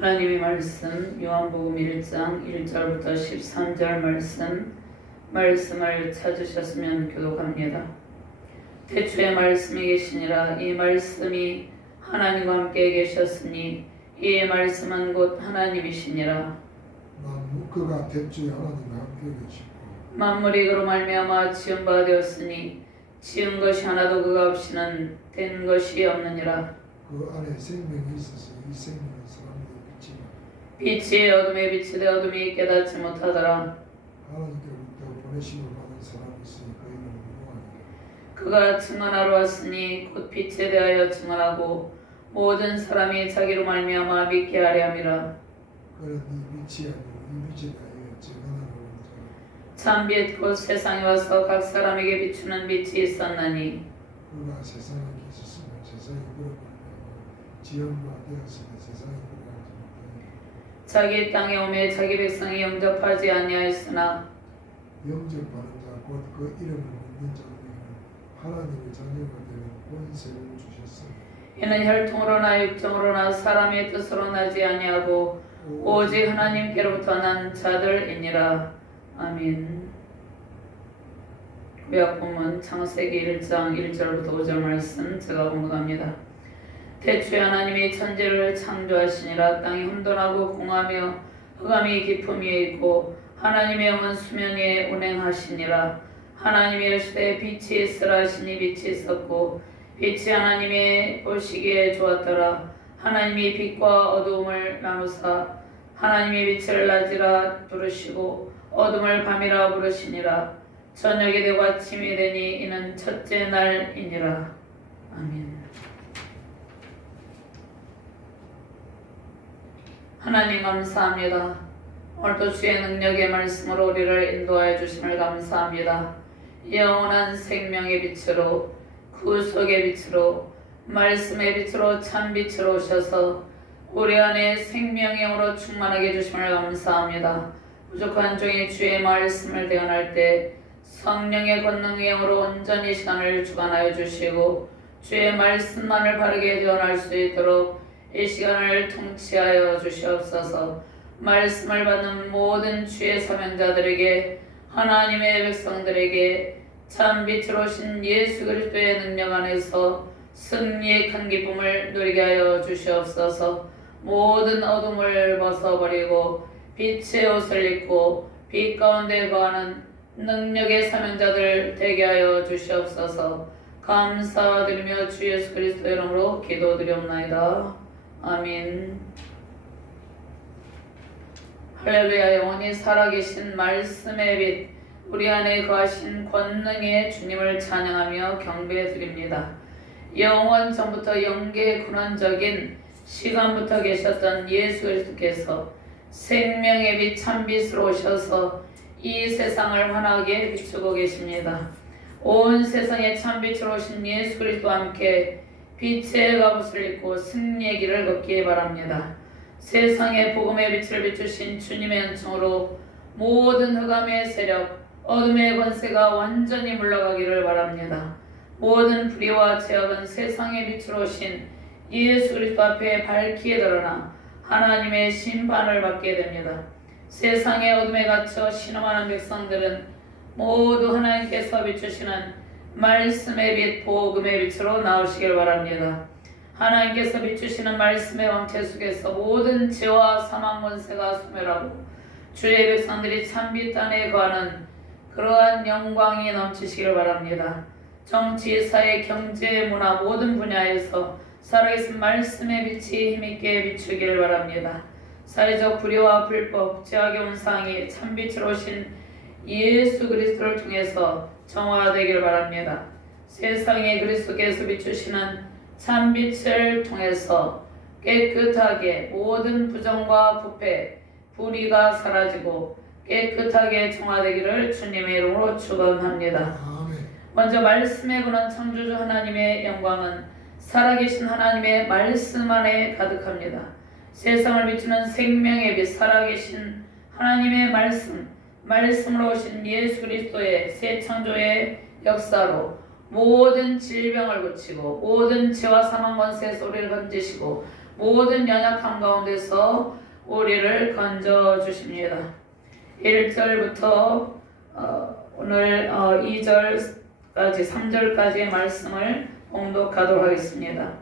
하나님의 말씀 요한복음 1장 1절부터 13절 말씀을 찾으셨으면 교독합니다. 태초에 말씀이 계시니라. 이 말씀이 하나님과 함께 계셨으니 이 말씀은 곧 하나님이시니라. 그가 태초에 하나님과 함께 계시고 만물이 그로 말미암아 지은 바 되었으니 지은 것이 하나도 그가 없이는 된 것이 없느니라. 그 안에 생명이 있어서 이 생명은 사람들의 빛이라. 빛이 어둠에 비치되 어둠이 깨닫지 못하더라. 하나님께로부터 보내심을 받은 사람이 있으니 그 이름은 무궁하니라. 그가 증언하러 왔으니 곧 빛에 대하여 증언하고 모든 사람이 자기로 말미암아 믿게 하려 함이라. 그는 이 빛이 아니고 이 빛에 대하여 증언하러 온 자라. 참빛 곧 세상에 와서 각 사람에게 비추는 빛이 있었나니 그가 세상에 계셨으면 세상이 그로 말미암아 지음바 되었으니 세상이 그를 알지 못하니라. 자기 땅에 오매 자기 백성이 영접하지 아니하였으나 영접하는 자 곧 그 이름을 믿는 자들에게는 하나님의 자녀가 되는 권세를 주셨으니 이는 혈통으로나 육정으로나 사람의 뜻으로 나지 아니하고 오직 하나님께로부터 난 자들이니라. 아멘. 구약본문 창세기 1장 1절부터 5절 말씀 제가 공부합니다. 태초에 하나님이 천지를 창조하시니라. 땅이 혼돈하고 공하며 흑암이 깊음 위에 있고 하나님의 영은 수면 위에 운행하시니라. 하나님이 이르시되 빛이 있으라 하시니 빛이 있었고 빛이 하나님의 보시기에 좋았더라. 하나님이 빛과 어두움을 나누사 하나님이 빛을 낮이라 부르시고 어둠을 밤이라 부르시니라. 저녁이 되고 아침이 되니 이는 첫째 날이니라. 아멘. 하나님 감사합니다. 오늘도 주의 능력의 말씀으로 우리를 인도하여 주심을 감사합니다. 영원한 생명의 빛으로 구속의 빛으로 말씀의 빛으로 참 빛으로 오셔서 우리 안에 생명의 영으로 충만하게 해주심을 감사합니다. 부족한 종이 주의 말씀을 대언할 때 성령의 권능의 영으로 온전히 시간을 주관하여 주시고 주의 말씀만을 바르게 대언할 수 있도록 이 시간을 통치하여 주시옵소서. 말씀을 받는 모든 주의 사명자들에게 하나님의 백성들에게 참 빛으로 오신 예수 그리스도의 능력 안에서 승리의 큰 기쁨을 누리게 하여 주시옵소서. 모든 어둠을 벗어버리고 빛의 옷을 입고 빛 가운데 거하는 능력의 사명자들 되게 하여 주시옵소서. 감사드리며 주 예수 그리스도의 이름으로 기도드리옵나이다. 아멘. 할렐루야. 영원히 살아계신 말씀의 빛 우리 안에 거하신 권능의 주님을 찬양하며 경배드립니다. 영원 전부터 영계의 근원적인 시간부터 계셨던 예수 그리스도께서 생명의 빛 참빛으로 오셔서 이 세상을 환하게 비추고 계십니다. 온 세상에 참빛으로 오신 예수 그리스도와 함께 빛의 갑옷을 입고 승리의 길을 걷기 바랍니다. 세상에 복음의 빛을 비추신 주님의 은총으로 모든 흑암의 세력, 어둠의 권세가 완전히 물러가기를 바랍니다. 모든 불의와 죄악은 세상의 빛으로 오신 예수 그리스도 앞에 밝게 드러나 하나님의 심판을 받게 됩니다. 세상의 어둠에 갇혀 신음하는 백성들은 모두 하나님께서 비추시는 말씀의 빛, 복음의 빛으로 나오시길 바랍니다. 하나님께서 비추시는 말씀의 왕체 속에서 모든 죄와 사망 권세가 소멸하고 주의 백성들이 참빛 안에 거하는 그러한 영광이 넘치시길 바랍니다. 정치, 사회, 경제, 문화 모든 분야에서 살아계신 말씀의 빛이 힘있게 비추기를 바랍니다. 사회적 불의와 불법, 죄악의 온상이 참빛으로 오신 예수 그리스도를 통해서 정화되기를 바랍니다. 세상에 그리스도께서 비추시는 참빛을 통해서 깨끗하게 모든 부정과 부패, 불의가 사라지고 깨끗하게 정화되기를 주님의 이름으로 축원합니다. 먼저 말씀의 근원 창조주 하나님의 영광은 살아계신 하나님의 말씀 안에 가득합니다. 세상을 비추는 생명의 빛 살아계신 하나님의 말씀으로 오신 예수 그리스도의 새 창조의 역사로 모든 질병을 고치고 모든 죄와 사망 권세 소리를 건지시고 모든 연약함 가운데서 우리를 건져 주십니다. 1절부터 오늘 2절까지 3절까지의 말씀을 봉독하도록 하겠습니다.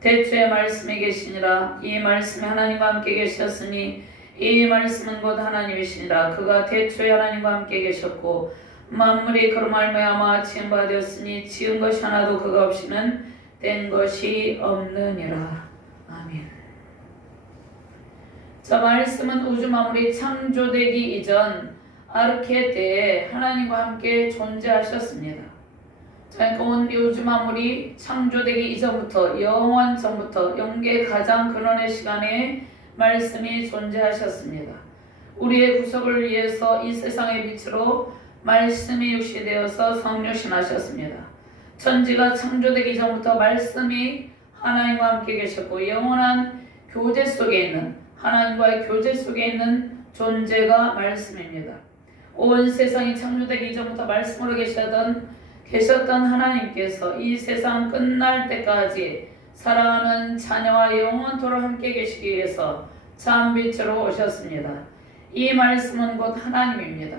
태초에 말씀이 계시니라. 이 말씀이 하나님과 함께 계셨으니 이 말씀은 곧 하나님이시니라. 그가 태초에 하나님과 함께 계셨고 만물이 그로 말미암아 지은 바 되었으니 지은 것이 하나도 그가 없이는 된 것이 없느니라. 아멘. 자, 말씀은 우주 만물이 창조되기 이전 아르케 때에 하나님과 함께 존재하셨습니다. 자, 그러니까 온 우주 만물이 창조되기 이전부터 영원 전부터 영계 가장 근원의 시간에 말씀이 존재하셨습니다. 우리의 구속을 위해서 이 세상의 빛으로 말씀이 육시되어서 성육신하셨습니다. 천지가 창조되기 전부터 말씀이 하나님과 함께 계셨고 영원한 교제 속에 있는 하나님과의 교제 속에 있는 존재가 말씀입니다. 온 세상이 창조되기 전부터 말씀으로 계셨던 하나님께서 이 세상 끝날 때까지 사랑하는 자녀와 영원토록 함께 계시기 위해서 참빛으로 오셨습니다. 이 말씀은 곧 하나님입니다.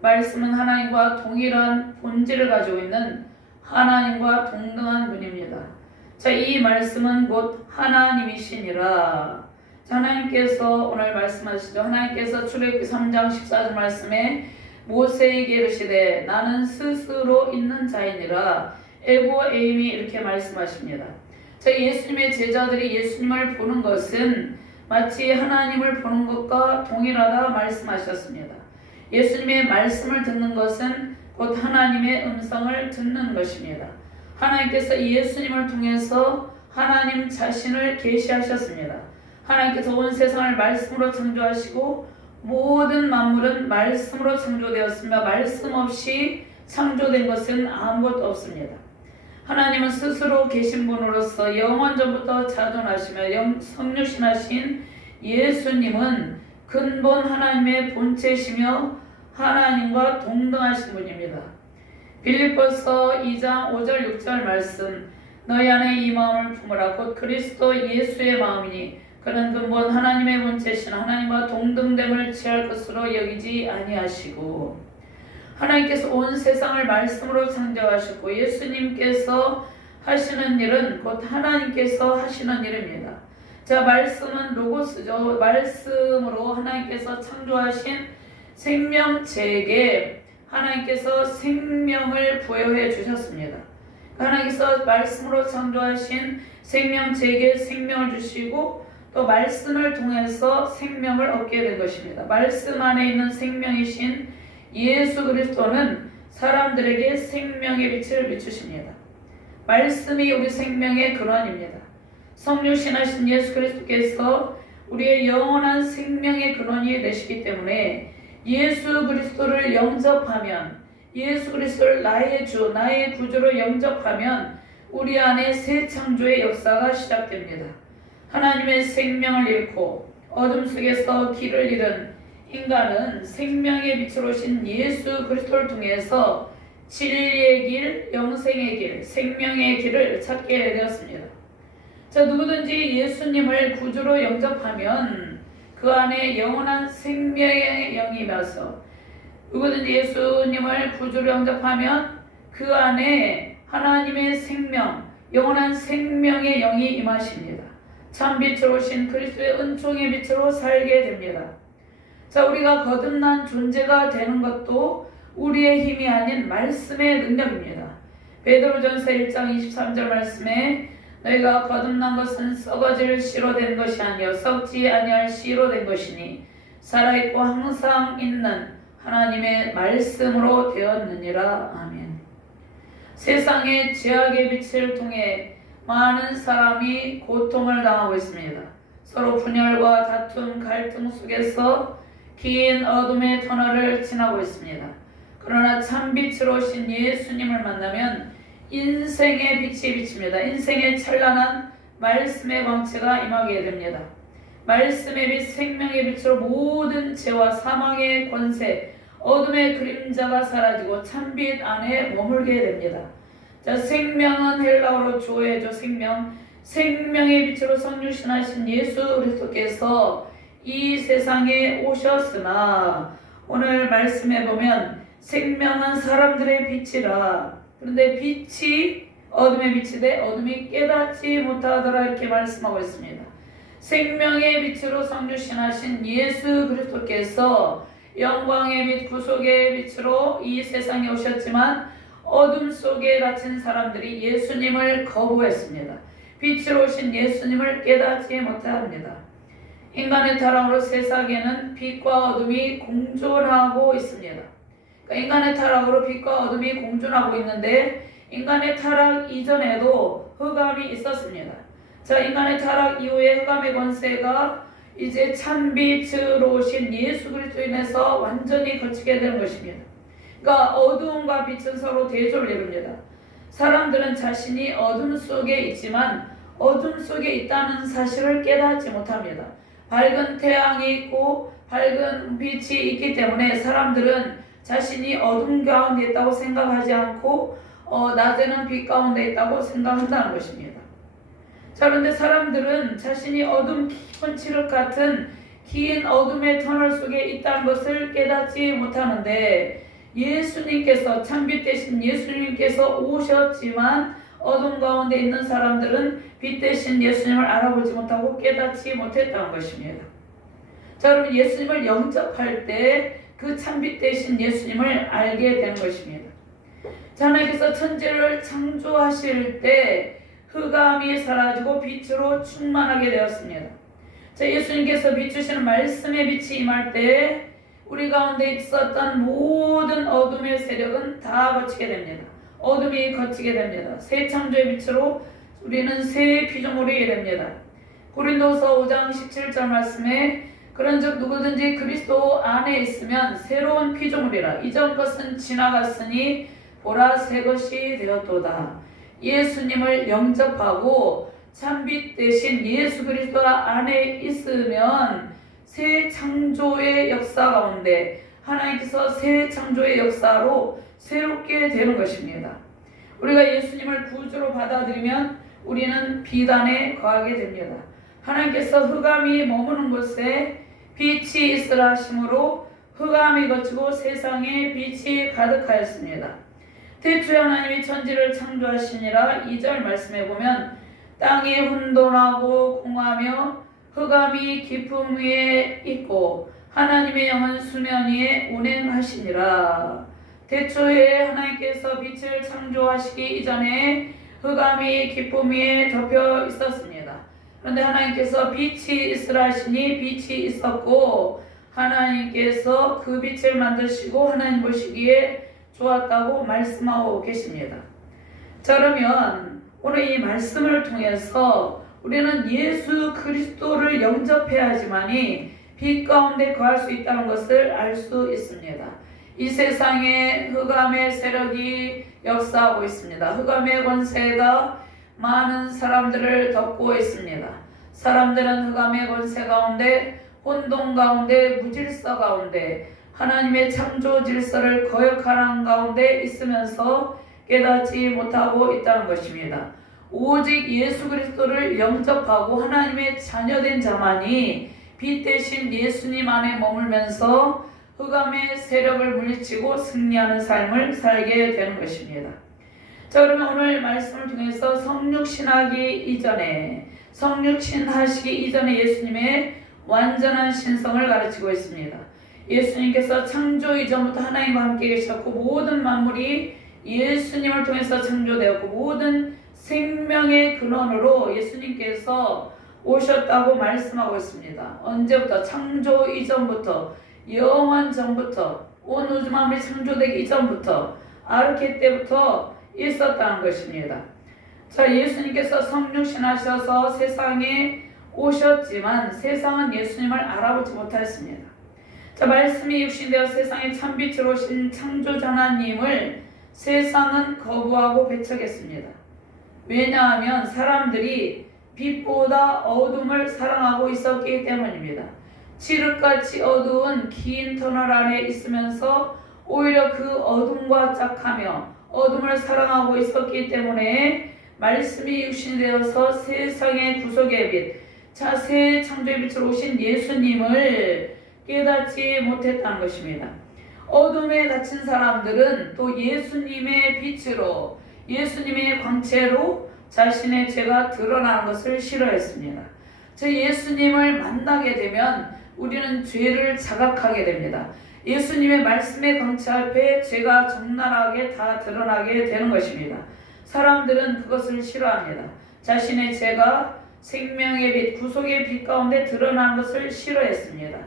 말씀은 하나님과 동일한 본질을 가지고 있는 하나님과 동등한 분입니다. 자, 이 말씀은 곧 하나님이시니라. 자, 하나님께서 오늘 말씀하시죠. 하나님께서 출애굽기 3장 14절 말씀에 모세에게 이르시되 나는 스스로 있는 자이니라. 에고에임이 이렇게 말씀하십니다. 자, 예수님의 제자들이 예수님을 보는 것은 마치 하나님을 보는 것과 동일하다 말씀하셨습니다. 예수님의 말씀을 듣는 것은 곧 하나님의 음성을 듣는 것입니다. 하나님께서 예수님을 통해서 하나님 자신을 계시하셨습니다. 하나님께서 온 세상을 말씀으로 창조하시고 모든 만물은 말씀으로 창조되었으며 말씀 없이 창조된 것은 아무것도 없습니다. 하나님은 스스로 계신 분으로서 영원전부터 자존하시며 성육신하신 예수님은 근본 하나님의 본체시며 하나님과 동등하신 분입니다. 빌립보서 2장 5절 6절 말씀 너희 안에 이 마음을 품으라 곧 그리스도 예수의 마음이니 그는 근본 하나님의 본체신 하나님과 동등됨을 취할 것으로 여기지 아니하시고 하나님께서 온 세상을 말씀으로 창조하셨고 예수님께서 하시는 일은 곧 하나님께서 하시는 일입니다. 자, 말씀은 로고스죠. 말씀으로 하나님께서 창조하신 생명체에게 하나님께서 생명을 부여해 주셨습니다. 하나님께서 말씀으로 창조하신 생명체에게 생명을 주시고 또 말씀을 통해서 생명을 얻게 된 것입니다. 말씀 안에 있는 생명이신 예수 그리스도는 사람들에게 생명의 빛을 비추십니다. 말씀이 우리 생명의 근원입니다. 성육신하신 예수 그리스도께서 우리의 영원한 생명의 근원이 되시기 때문에 예수 그리스도를 영접하면 예수 그리스도를 나의 주, 나의 구주로 영접하면 우리 안에 새 창조의 역사가 시작됩니다. 하나님의 생명을 잃고 어둠 속에서 길을 잃은 인간은 생명의 빛으로 오신 예수 그리스도를 통해서 진리의 길, 영생의 길, 생명의 길을 찾게 되었습니다. 자, 누구든지 예수님을 구주로 영접하면 그 안에 영원한 생명의 영이 임하서 누구든지 예수님을 구주로 영접하면 그 안에 하나님의 생명, 영원한 생명의 영이 임하십니다. 참빛으로 오신 그리스도의 은총의 빛으로 살게 됩니다. 자, 우리가 거듭난 존재가 되는 것도 우리의 힘이 아닌 말씀의 능력입니다. 베드로전서 1장 23절 말씀에 너희가 거듭난 것은 썩어질 씨로 된 것이 아니요 썩지 아니할 씨로 된 것이니 살아있고 항상 있는 하나님의 말씀으로 되었느니라. 아멘. 세상의 죄악의 빛을 통해 많은 사람이 고통을 당하고 있습니다. 서로 분열과 다툼, 갈등 속에서 긴 어둠의 터널을 지나고 있습니다. 그러나 참빛으로 오신 예수님을 만나면 인생의 빛이 비칩니다. 인생의 찬란한 말씀의 광채가 임하게 됩니다. 말씀의 빛, 생명의 빛으로 모든 죄와 사망의 권세, 어둠의 그림자가 사라지고 참빛 안에 머물게 됩니다. 자, 생명은 헬라어로 조에죠. 생명. 생명의 빛으로 성육신하신 예수 그리스도께서 이 세상에 오셨으나 오늘 말씀해 보면 생명은 사람들의 빛이라. 그런데 빛이 어둠의 빛이 돼 어둠이 깨닫지 못하더라 이렇게 말씀하고 있습니다. 생명의 빛으로 성육신하신 예수 그리스도께서 영광의 빛 구속의 빛으로 이 세상에 오셨지만 어둠 속에 갇힌 사람들이 예수님을 거부했습니다. 빛으로 오신 예수님을 깨닫지 못합니다. 인간의 타락으로 세상에는 빛과 어둠이 공존하고 있습니다. 그러니까 인간의 타락으로 빛과 어둠이 공존하고 있는데 인간의 타락 이전에도 흑암이 있었습니다. 자, 인간의 타락 이후에 흑암의 권세가 이제 참빛으로 오신 예수 그리스도로 인해서 완전히 거치게 되는 것입니다. 그러니까 어두움과 빛은 서로 대조를 이룹니다. 사람들은 자신이 어둠 속에 있지만 어둠 속에 있다는 사실을 깨닫지 못합니다. 밝은 태양이 있고 밝은 빛이 있기 때문에 사람들은 자신이 어둠 가운데 있다고 생각하지 않고 낮에는 빛 가운데 있다고 생각한다는 것입니다. 자, 그런데 사람들은 자신이 어둠 깊은 칠흑 같은 긴 어둠의 터널 속에 있다는 것을 깨닫지 못하는데 예수님께서 참빛 대신 예수님께서 오셨지만 어둠 가운데 있는 사람들은 빛 대신 예수님을 알아보지 못하고 깨닫지 못했다는 것입니다. 자, 여러분 예수님을 영접할 때 그 참빛 대신 예수님을 알게 되는 것입니다. 자, 하나님께서 천지를 창조하실 때 흑암이 사라지고 빛으로 충만하게 되었습니다. 자, 예수님께서 비추시는 말씀의 빛이 임할 때 우리 가운데 있었던 모든 어둠의 세력은 다 거치게 됩니다. 어둠이 거치게 됩니다. 새 창조의 빛으로 우리는 새 피조물이 됩니다. 고린도서 5장 17절 말씀에 그런즉 누구든지 그리스도 안에 있으면 새로운 피조물이라. 이전 것은 지나갔으니 보라 새 것이 되었도다. 예수님을 영접하고 참빛 대신 예수 그리스도 안에 있으면 새 창조의 역사 가운데 하나님께서 새 창조의 역사로 새롭게 되는 것입니다. 우리가 예수님을 구주로 받아들이면 우리는 비단에 거하게 됩니다. 하나님께서 흑암이 머무는 곳에 빛이 있으라 하심으로 흑암이 거치고 세상에 빛이 가득하였습니다. 태초에 하나님이 천지를 창조하시니라. 2절 말씀해 보면 땅이 혼돈하고 공하며 흑암이 깊음 위에 있고 하나님의 영은 수면 위에 운행하시니라. 태초에 하나님께서 빛을 창조하시기 이전에 흑암이 깊음 위에 덮여 있었습니다. 그런데 하나님께서 빛이 있으라 하시니 빛이 있었고 하나님께서 그 빛을 만드시고 하나님 보시기에 좋았다고 말씀하고 계십니다. 자, 그러면 오늘 이 말씀을 통해서 우리는 예수 그리스도를 영접해야지만이 빛 가운데 거할 수 있다는 것을 알 수 있습니다. 이 세상에 흑암의 세력이 역사하고 있습니다. 흑암의 권세가 많은 사람들을 덮고 있습니다. 사람들은 흑암의 권세 가운데 혼돈 가운데 무질서 가운데 하나님의 창조 질서를 거역하는 가운데 있으면서 깨닫지 못하고 있다는 것입니다. 오직 예수 그리스도를 영접하고 하나님의 자녀된 자만이 빛 대신 예수님 안에 머물면서 흑암의 세력을 물리치고 승리하는 삶을 살게 되는 것입니다. 자, 그러면 오늘 말씀을 통해서 성육신하기 이전에 성육신하시기 이전에 예수님의 완전한 신성을 가르치고 있습니다. 예수님께서 창조 이전부터 하나님과 함께 계셨고 모든 만물이 예수님을 통해서 창조되었고 모든 생명의 근원으로 예수님께서 오셨다고 말씀하고 있습니다. 언제부터? 창조 이전부터, 영원 전부터, 온 우주 만물이 창조되기 이전부터, 아르케 때부터 있었다는 것입니다. 자, 예수님께서 성육신하셔서 세상에 오셨지만 세상은 예수님을 알아보지 못했습니다. 자, 말씀이 육신되어 세상에 참빛으로 오신 창조자 하나님을 세상은 거부하고 배척했습니다. 왜냐하면 사람들이 빛보다 어둠을 사랑하고 있었기 때문입니다. 칠흑같이 어두운 긴 터널 안에 있으면서 오히려 그 어둠과 짝하며 어둠을 사랑하고 있었기 때문에 말씀이 육신이 되어서 세상의 구속의 빛, 자, 새 창조의 빛으로 오신 예수님을 깨닫지 못했다는 것입니다. 어둠에 갇힌 사람들은 또 예수님의 빛으로, 예수님의 광채로 자신의 죄가 드러나는 것을 싫어했습니다. 저 예수님을 만나게 되면 우리는 죄를 자각하게 됩니다. 예수님의 말씀의 광채 앞에 죄가 적나라하게 다 드러나게 되는 것입니다. 사람들은 그것을 싫어합니다. 자신의 죄가 생명의 빛, 구속의 빛 가운데 드러나는 것을 싫어했습니다.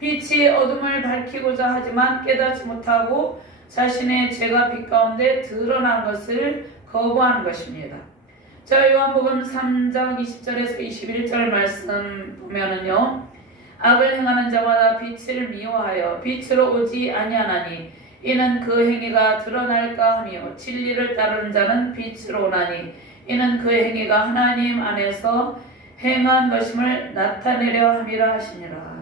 빛이 어둠을 밝히고자 하지만 깨닫지 못하고 자신의 죄가 빛 가운데 드러난 것을 거부하는 것입니다. 자, 요한복음 3장 20절에서 21절 말씀 보면은요, 악을 행하는 자마다 빛을 미워하여 빛으로 오지 아니하나니 이는 그 행위가 드러날까 하며 진리를 따르는 자는 빛으로 오나니 이는 그 행위가 하나님 안에서 행한 것임을 나타내려 함이라 하시니라.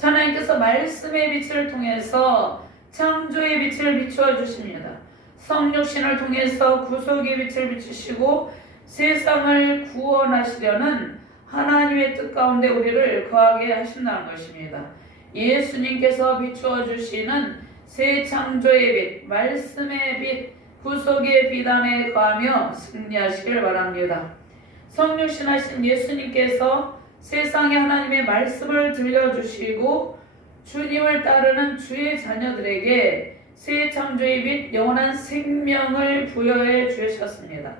하나님께서 말씀의 빛을 통해서 창조의 빛을 비추어 주십니다. 성육신을 통해서 구속의 빛을 비추시고 세상을 구원하시려는 하나님의 뜻 가운데 우리를 거하게 하신다는 것입니다. 예수님께서 비추어 주시는 새 창조의 빛, 말씀의 빛, 구속의 빛 안에 거하며 승리하시길 바랍니다. 성육신하신 예수님께서 세상에 하나님의 말씀을 들려주시고 주님을 따르는 주의 자녀들에게 새 창조의 빛, 영원한 생명을 부여해 주셨습니다.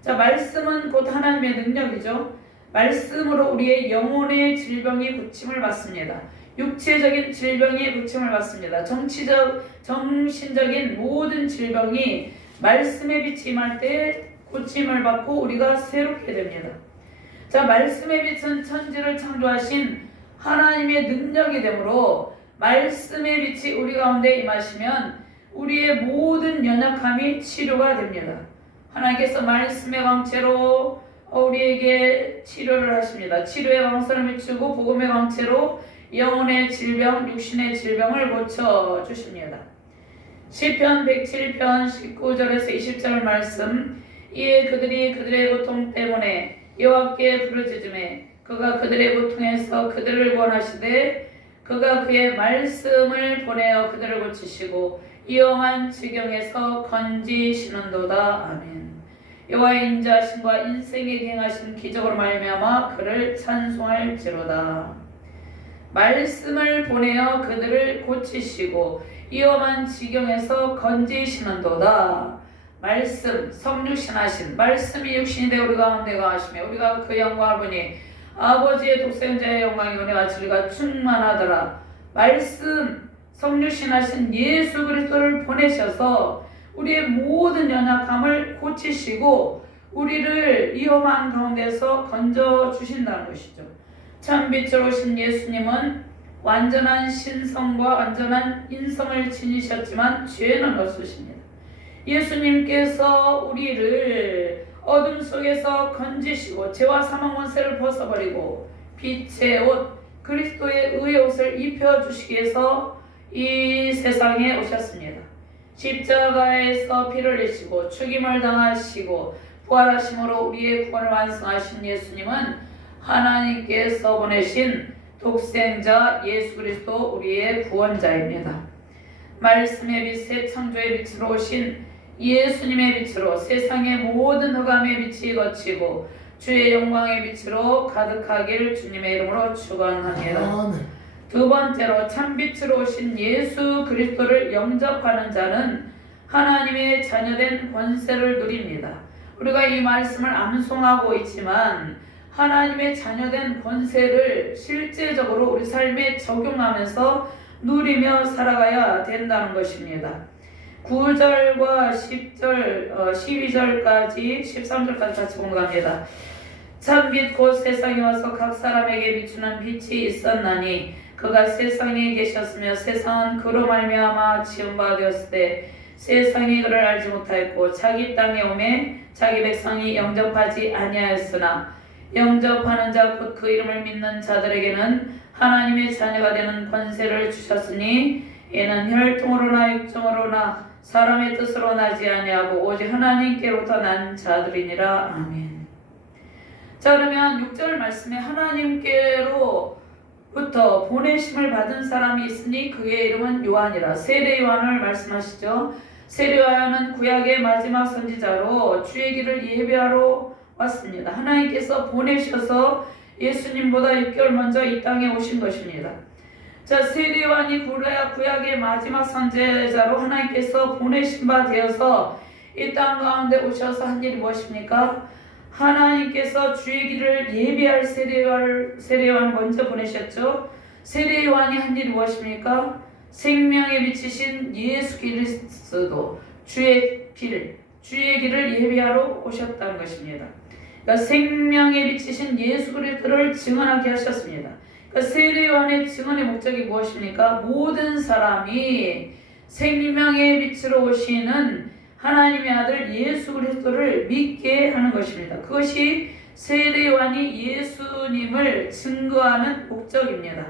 자, 말씀은 곧 하나님의 능력이죠. 말씀으로 우리의 영혼의 질병이 고침을 받습니다. 육체적인 질병이 고침을 받습니다. 정신적인 모든 질병이 말씀의 빛이 임할 때 고침을 받고 우리가 새롭게 됩니다. 자, 말씀의 빛은 천지를 창조하신 하나님의 능력이 되므로 말씀의 빛이 우리 가운데 임하시면 우리의 모든 연약함이 치료가 됩니다. 하나님께서 말씀의 광채로 우리에게 치료를 하십니다. 치료의 광선을 비추고 복음의 광채로 영혼의 질병, 육신의 질병을 고쳐주십니다. 시편 107편 19절에서 20절 말씀, 이에 그들이 그들의 고통 때문에 여호와께 부르짖으매 그가 그들의 고통에서 그들을 구원하시되 그가 그의 말씀을 보내어 그들을 고치시고 위험한 지경에서 건지시는도다. 아멘. 여호와의 인자하심과 인생에게 행하신 기적으로 말미암아 그를 찬송할지로다. 말씀을 보내어 그들을 고치시고 위험한 지경에서 건지시는도다. 말씀, 성육신하신 말씀이 육신이 되어 우리 가운데 거하시며 우리가 그 영광을 보니 아버지의 독생자의 영광이 은혜와 진리가 충만하더라. 말씀, 성육신하신 예수 그리스도를 보내셔서 우리의 모든 연약함을 고치시고 우리를 위험한 가운데서 건져주신다는 것이죠. 참빛으로 오신 예수님은 완전한 신성과 완전한 인성을 지니셨지만 죄는 없으십니다. 예수님께서 우리를 어둠 속에서 건지시고 죄와 사망 권세를 벗어버리고 빛의 옷, 그리스도의 의의 옷을 입혀주시기 위해서 이 세상에 오셨습니다. 십자가에서 피를 흘리시고 죽임을 당하시고 부활하심으로 우리의 구원을 완성하신 예수님은 하나님께서 보내신 독생자 예수 그리스도 우리의 구원자입니다. 말씀의 빛, 새 창조의 빛으로 오신 예수님의 빛으로 세상의 모든 흑암의 빛이 거치고 주의 영광의 빛으로 가득하길 주님의 이름으로 축원합니다. 아멘. 두 번째로 참빛으로 오신 예수 그리스도를 영접하는 자는 하나님의 자녀된 권세를 누립니다. 우리가 이 말씀을 암송하고 있지만 하나님의 자녀된 권세를 실제적으로 우리 삶에 적용하면서 누리며 살아가야 된다는 것입니다. 9절과 10절, 12절까지 13절까지 같이 공부합니다. 참빛 곧 세상에 와서 각 사람에게 비추는 빛이 있었나니 그가 세상에 계셨으며 세상은 그로 말미암아 지은 바 되었을 때 세상이 그를 알지 못하였고 자기 땅에 오매 자기 백성이 영접하지 아니하였으나 영접하는 자 곧 그 이름을 믿는 자들에게는 하나님의 자녀가 되는 권세를 주셨으니 이는 혈통으로나 육정으로나 사람의 뜻으로 나지 아니하고 오직 하나님께로부터 난 자들이니라. 아멘. 자, 그러면 6절 말씀에 하나님께로부터 보내심을 받은 사람이 있으니 그의 이름은 요한이라. 세례 요한을 말씀하시죠. 세례 요한은 구약의 마지막 선지자로 주의 길을 예배하러 왔습니다. 하나님께서 보내셔서 예수님보다 6개월 먼저 이 땅에 오신 것입니다. 자, 세례 요한이 구약의 마지막 선지자로 하나님께서 보내신 바 되어서 이 땅 가운데 오셔서 한 일이 무엇입니까? 하나님께서 주의 길을 예비할 세례 요한을 먼저 보내셨죠. 세례 요한이 한 일이 무엇입니까? 생명에 비치신 예수 그리스도 주의 길을 예비하러 오셨다는 것입니다. 그러니까 생명에 비치신 예수 그리스도를 증언하게 하셨습니다. 그러니까 세례 요한의 증언의 목적이 무엇입니까? 모든 사람이 생명의 빛으로 오시는 하나님의 아들 예수 그리스도를 믿게 하는 것입니다. 그것이 세례 요한이 예수님을 증거하는 목적입니다.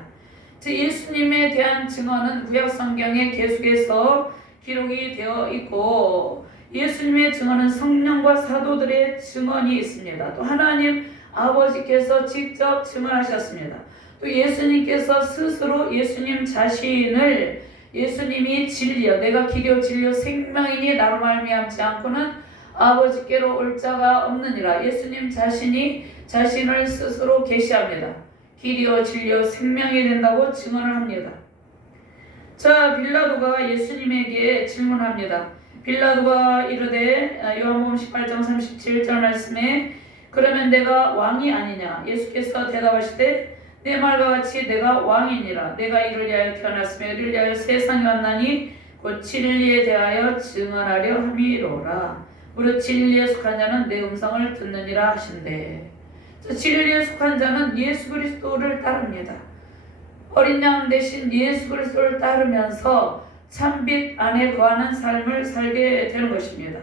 즉 예수님에 대한 증언은 구약 성경에 계속해서 기록이 되어 있고 예수님의 증언은 성령과 사도들의 증언이 있습니다. 또 하나님 아버지께서 직접 증언하셨습니다. 또 예수님께서 스스로 예수님 자신을 예수님이 진리여 내가 길이요 진리요 생명이니 나로 말미암지 않고는 아버지께로 올 자가 없느니라. 예수님 자신이 자신을 스스로 계시합니다. 길이요 진리요 생명이 된다고 증언을 합니다. 자, 빌라도가 예수님에게 질문합니다. 빌라도가 이르되 요한복음 18장 37절 말씀에 그러면 내가 왕이 아니냐? 예수께서 대답하시되 내 말과 같이 내가 왕이니라. 내가 이를 위하여 태어났으며 이를 위하여 세상에 왔나니 곧 진리에 대하여 증언하려 함이로라. 무릇 진리에 속한 자는 내 음성을 듣느니라 하신대. 진리에 속한 자는 예수 그리스도를 따릅니다. 어린 양 대신 예수 그리스도를 따르면서 참빛 안에 거하는 삶을 살게 되는 것입니다.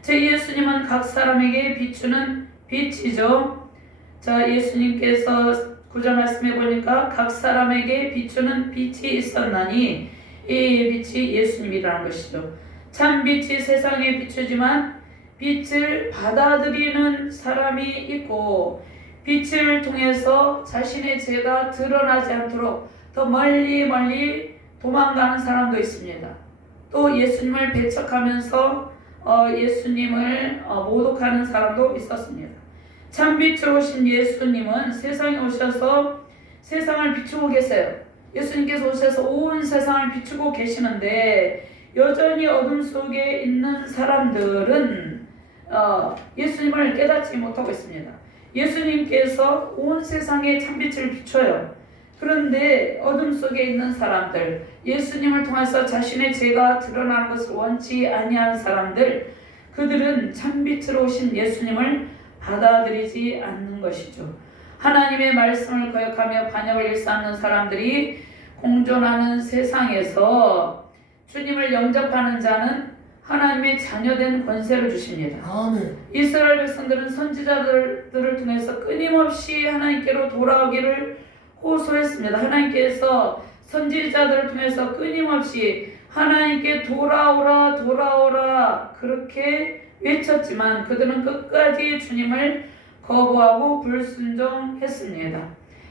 제 예수님은 각 사람에게 비추는 빛이죠. 자, 예수님께서 9절 말씀해 보니까 각 사람에게 비추는 빛이 있었나니 이 빛이 예수님이라는 것이죠. 참 빛이 세상에 비추지만 빛을 받아들이는 사람이 있고 빛을 통해서 자신의 죄가 드러나지 않도록 더 멀리 도망가는 사람도 있습니다. 또 예수님을 배척하면서 예수님을 모독하는 사람도 있었습니다. 참빛으로 오신 예수님은 세상에 오셔서 세상을 비추고 계세요. 예수님께서 오셔서 온 세상을 비추고 계시는데 여전히 어둠 속에 있는 사람들은 예수님을 깨닫지 못하고 있습니다. 예수님께서 온 세상에 참빛을 비춰요. 그런데 어둠 속에 있는 사람들, 예수님을 통해서 자신의 죄가 드러나는 것을 원치 아니하는 사람들, 그들은 참빛으로 오신 예수님을 받아들이지 않는 것이죠. 하나님의 말씀을 거역하며 반역을 일삼는 사람들이 공존하는 세상에서 주님을 영접하는 자는 하나님의 자녀된 권세를 주십니다. 아멘. 이스라엘 백성들은 선지자들을 통해서 끊임없이 하나님께로 돌아오기를 호소했습니다. 하나님께서 선지자들을 통해서 끊임없이 하나님께 돌아오라 그렇게 외쳤지만 그들은 끝까지 주님을 거부하고 불순종했습니다.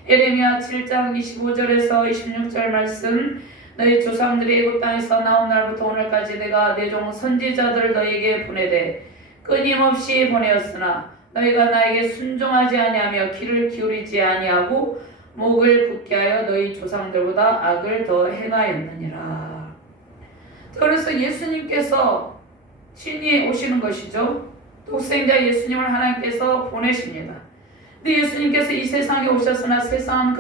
예레미야 7장 25절에서 26절 말씀 너희 조상들이 애굽 땅에서 나온 날부터 오늘까지 내가 내 종 선지자들을 너희에게 보내되 끊임없이 보내었으나 너희가 나에게 순종하지 아니하며 귀를 기울이지 아니하고 목을 굳게 하여 너희 조상들보다 악을 더 행하였느니라. 그래서 예수님께서 친히 오시는 것이죠. 독생자 예수님을 하나님께서 보내십니다. 근데 예수님께서 이 세상에 오셨으나 세상은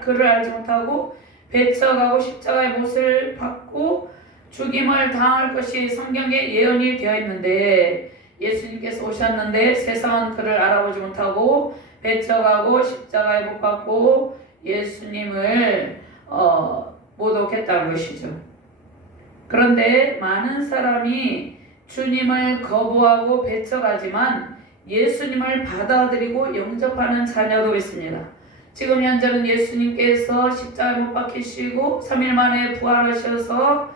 그를 알지 못하고 배척하고 십자가의 못을 받고 죽임을 당할 것이 성경에 예언이 되어 있는데 예수님께서 오셨는데 세상은 그를 알아보지 못하고 배척하고 십자가에 못 박고 예수님을 모독했다는 것이죠. 그런데 많은 사람이 주님을 거부하고 배척하지만 예수님을 받아들이고 영접하는 자녀도 있습니다. 지금 현재는 예수님께서 십자가에 못 박히시고 3일 만에 부활하셔서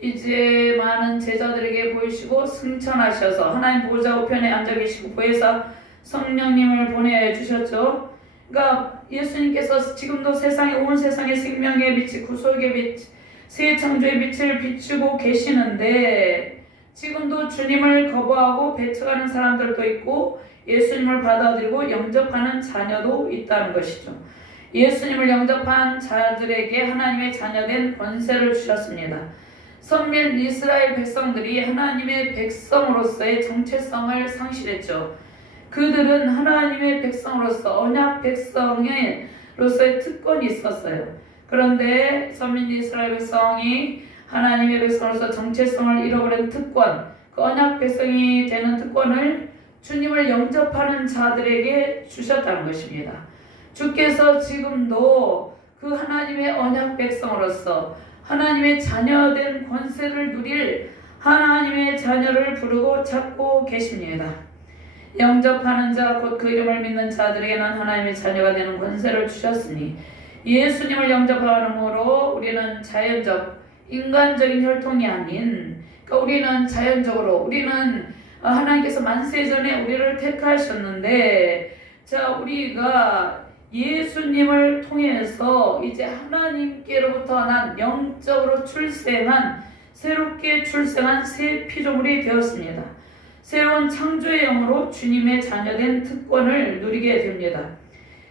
이제 많은 제자들에게 보이시고 승천하셔서 하나님 보좌 우편에 앉아 계시고 보혜사 성령님을 보내주셨죠. 그러니까 예수님께서 지금도 온 세상의 생명의 빛, 구속의 빛, 새 창조의 빛을 비추고 계시는데 지금도 주님을 거부하고 배척하는 사람들도 있고 예수님을 받아들이고 영접하는 자녀도 있다는 것이죠. 예수님을 영접한 자들에게 하나님의 자녀된 권세를 주셨습니다. 선민 이스라엘 백성들이 하나님의 백성으로서의 정체성을 상실했죠. 그들은 하나님의 백성으로서 언약 백성으로서의 특권이 있었어요. 그런데 선민 이스라엘 백성이 하나님의 백성으로서 정체성을 잃어버린 특권, 그 언약 백성이 되는 특권을 주님을 영접하는 자들에게 주셨다는 것입니다. 주께서 지금도 그 하나님의 언약 백성으로서 하나님의 자녀된 권세를 누릴 하나님의 자녀를 부르고 찾고 계십니다. 영접하는 자, 곧 그 이름을 믿는 자들에게는 하나님의 자녀가 되는 권세를 주셨으니 예수님을 영접함으로 우리는 자연적, 인간적인 혈통이 아닌, 그러니까 우리는 자연적으로, 우리는 하나님께서 만세전에 우리를 택하셨는데, 자, 우리가 예수님을 통해서 이제 하나님께로부터 난 영적으로 출생한, 새롭게 출생한 새 피조물이 되었습니다. 새로운 창조의 영으로 주님의 자녀된 특권을 누리게 됩니다.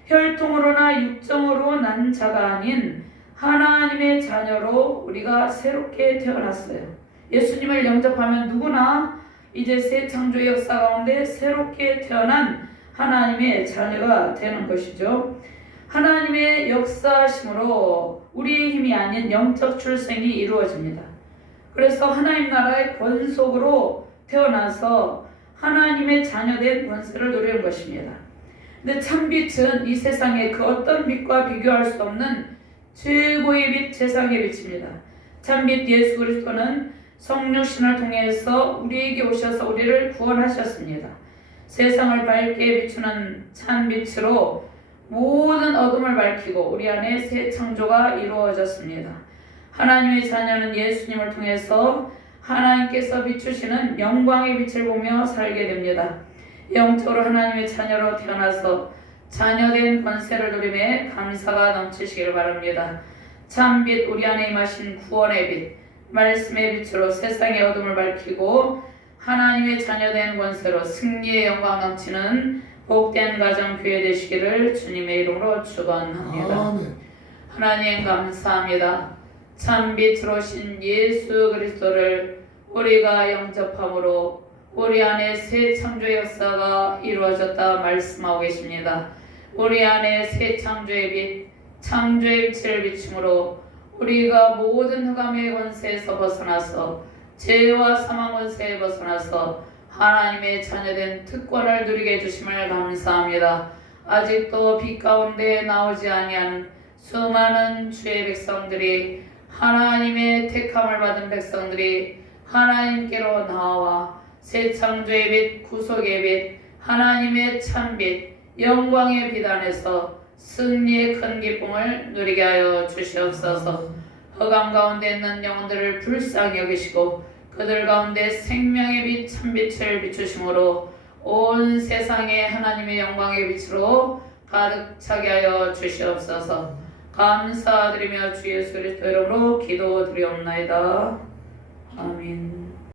혈통으로나 육정으로 난 자가 아닌 하나님의 자녀로 우리가 새롭게 태어났어요. 예수님을 영접하면 누구나 이제 새 창조의 역사 가운데 새롭게 태어난 하나님의 자녀가 되는 것이죠. 하나님의 역사심으로 우리의 힘이 아닌 영적 출생이 이루어집니다. 그래서 하나님 나라의 권속으로 태어나서 하나님의 자녀된 권세를 누리는 것입니다. 근데 참빛은 이 세상의 그 어떤 빛과 비교할 수 없는 최고의 빛, 세상의 빛입니다. 참빛 예수 그리스도는 성육신을 통해서 우리에게 오셔서 우리를 구원하셨습니다. 세상을 밝게 비추는 참빛으로 모든 어둠을 밝히고 우리 안에 새 창조가 이루어졌습니다. 하나님의 자녀는 예수님을 통해서 하나님께서 비추시는 영광의 빛을 보며 살게 됩니다. 영적으로 하나님의 자녀로 태어나서 자녀된 권세를 누림에 감사가 넘치시기를 바랍니다. 참빛 우리 안에 임하신 구원의 빛, 말씀의 빛으로 세상의 어둠을 밝히고 하나님의 자녀된 권세로 승리의 영광 넘치는 복된 가정 교회 되시기를 주님의 이름으로 축원합니다. 아멘. 하나님 감사합니다. 참빛으로 오신 예수 그리스도를 우리가 영접함으로 우리 안에 새 창조의 역사가 이루어졌다 말씀하고 계십니다. 우리 안에 새 창조의 빛, 창조의 빛을 비춤으로 우리가 모든 흑암의 권세에서 벗어나서 죄와 사망 권세에 벗어나서 하나님의 자녀된 특권을 누리게 해주심을 감사합니다. 아직도 빛 가운데 나오지 아니한 수많은 주의 백성들이, 하나님의 택함을 받은 백성들이 하나님께로 나와 새 창조의 빛, 구속의 빛, 하나님의 참빛, 영광의 빛 안에서 승리의 큰 기쁨을 누리게 하여 주시옵소서. 흑암 가운데 있는 영혼들을 불쌍히 여기시고 그들 가운데 생명의 빛, 참빛을 비추심으로 온 세상에 하나님의 영광의 빛으로 가득 차게 하여 주시옵소서. 감사드리며 주 예수 그리스도 이름으로 기도드리옵나이다. 아멘.